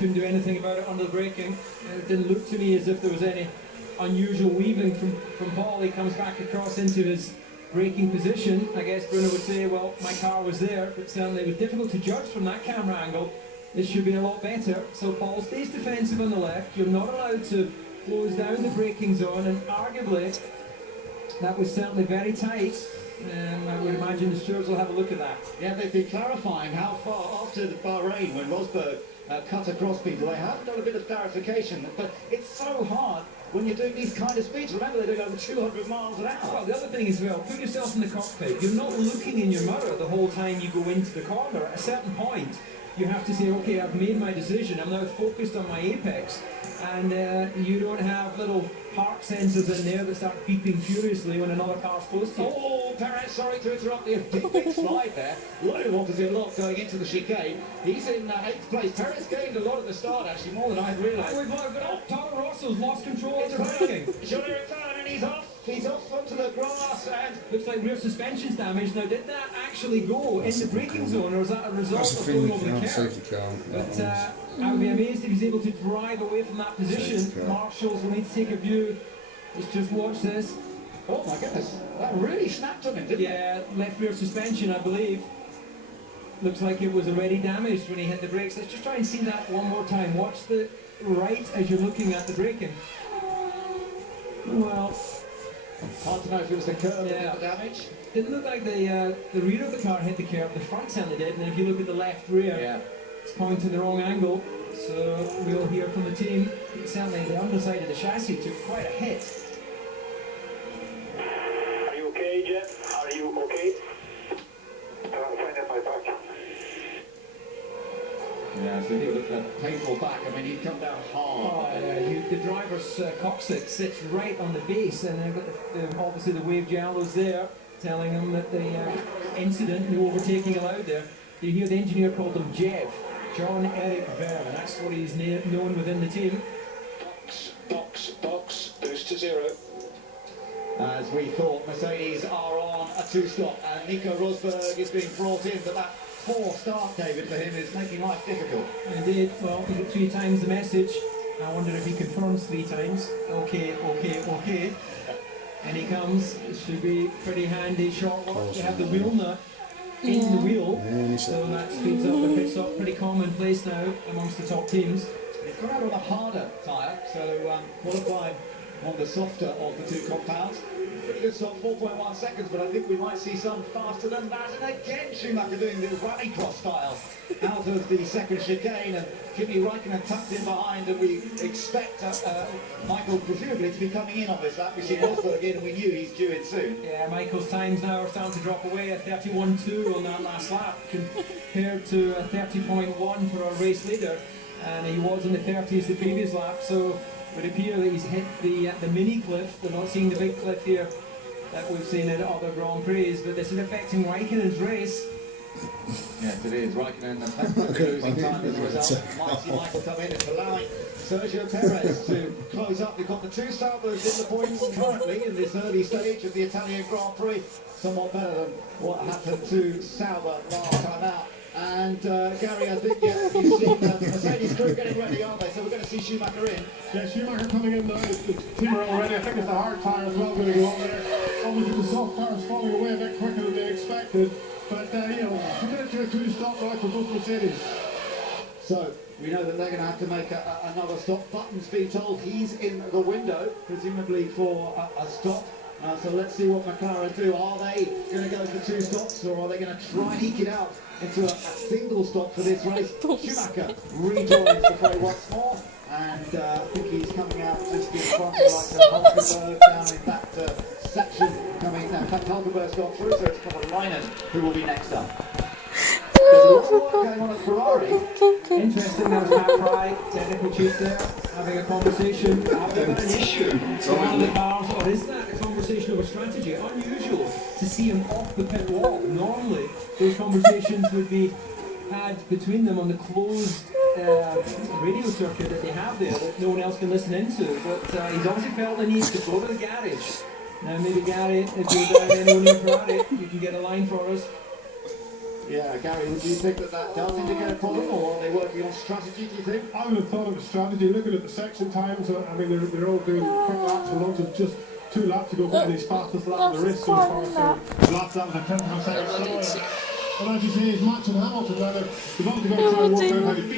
couldn't do anything about it under the braking. It didn't look to me as if there was any unusual weaving from Paul. He comes back across into his braking position. I guess Bruno would say, well, my car was there, but certainly it was difficult to judge from that camera angle. This should be a lot better. So Paul stays defensive on the left. You're not allowed to close down the braking zone, and arguably that was certainly very tight. I would imagine the stewards will have a look at that. Yeah, they've been clarifying how far after the Bahrain, when Rosberg cut across people, they have done a bit of clarification, but it's so hard when you're doing these kind of speeds. Remember, they're doing over 200 miles an hour. Well, the other thing is, well, put yourself in the cockpit. You're not looking in your mirror the whole time you go into the corner. At a certain point, you have to say, okay, I've made my decision. I'm now focused on my apex. And you don't have little park sensors in there that start beeping furiously when another car's close to you. Oh, Perez, sorry to interrupt you. Big slide there. A lot of opposite lot going into the chicane. He's in 8th place. Perez gained a lot at the start, actually, more than I realised. We've got Toro Rosso's lost control of the braking. Jean-Eric Vergne, and he's off. He's off onto the grass, and looks like rear suspension's damage. Now, did that actually go in the braking zone, or is that a result of going over the curb? But I would be amazed if he's able to drive away from that position. Marshals will need to take a view. Let's just watch this. Oh my goodness, that really snapped on him, didn't it? Yeah, left rear suspension, I believe. Looks like it was already damaged when he hit the brakes. Let's just try and see that one more time. Watch the right as you're looking at the braking. Well, hard to know if it was the curb that did the damage. Didn't look like the rear of the car hit the curb. The front certainly did, and if you look at the left rear, it's pointing the wrong angle. So we'll hear from the team. Certainly the underside of the chassis took quite a hit. Are you okay, Jeff? Are you okay? I'm fine at my back. Yeah, so he looked at a painful back. I mean, he'd come down hard. The driver's coccyx sits right on the base, and they've got obviously the wave jellos there, telling them that the incident, no overtaking allowed there. You hear the engineer called him Jeff, Jean-Eric Vergne. That's what he's known within the team. Box, boost to 0. As we thought, Mercedes are on a 2-stop, and Nico Rosberg is being brought in, but that 4 start, David, for him is making life difficult. Indeed. Well, he got 3 times the message. I wonder if he confirms 3 times. Okay. And he comes. It should be pretty handy short work. You have the wheel nut in the wheel, so that speeds up the pit stop. Pretty commonplace now amongst the top teams. It's gone out on a harder tyre, so qualified on the softer of the 2 compounds. Pretty good stop, 4.1 seconds, but I think we might see some faster than that. And again, Schumacher doing the rallycross style out of the second chicane, and Kimi Räikkönen tucked in behind, and we expect Michael presumably to be coming in on this lap. We see Rosberg in, and we knew he's due in soon. Yeah, Michael's times now are starting to drop away at 31.2 on that last lap, compared to 30.1 for our race leader, and he was in the 30s the previous lap, so it would appear that he's hit the mini cliff. They're not seeing the big cliff here that we've seen in other Grand Prix, but this is affecting Räikkönen's race. Yes, it is. Räikkönen losing time as a result. Might see Michael come in. It's allowing Sergio Perez to close up. We've got the 2 Saubers in the points currently in this early stage of the Italian Grand Prix. Somewhat better than what happened to Sauber last time out. And Gary, I think you've seen the Mercedes crew getting ready, aren't they? So we're going to see Schumacher in. Yeah, Schumacher coming in now. The team are already. I think it's the hard tyre as well going to go on there. Obviously the soft tyre is falling away a bit quicker than they expected. But, committed to a 2-stop right for both Mercedes. So we know that they're going to have to make another stop. Button's being told he's in the window, presumably for a stop. So let's see what McLaren do. Are they going to go for 2 stops, or are they going to try and eke it out into a single stop for this race? Schumacher rejoins the fray once more, and I think he's coming out just in front of Hulkenberg down in that section coming. Now, in fact, Hulkenberg's gone through, so it's probably Leinen who will be next up. There's a lot of work going on at Ferrari. Interesting, that was Matt Fry, technical chief there, having a conversation. Have they got an issue around the cars, or is that a conversation over strategy? Unusual to see him off the pit wall. Normally, those conversations would be had between them on the closed radio circuit that they have there that no one else can listen into. But he's obviously felt the need to go to the garage. Now, maybe Gary, if you're down in Ferrari, you can get a line for us. Yeah, Gary, do you think that does indicate a problem, or are they working on strategy, do you think? I would have thought it was strategy. Looking at the section times, I mean, they're all doing quick laps and lots of just 2 laps to go for his fastest lap in the race so far. So the last lap was a 10th of a second slower. But as you say, he's matching Hamilton. Now they've obviously got to try and work out how to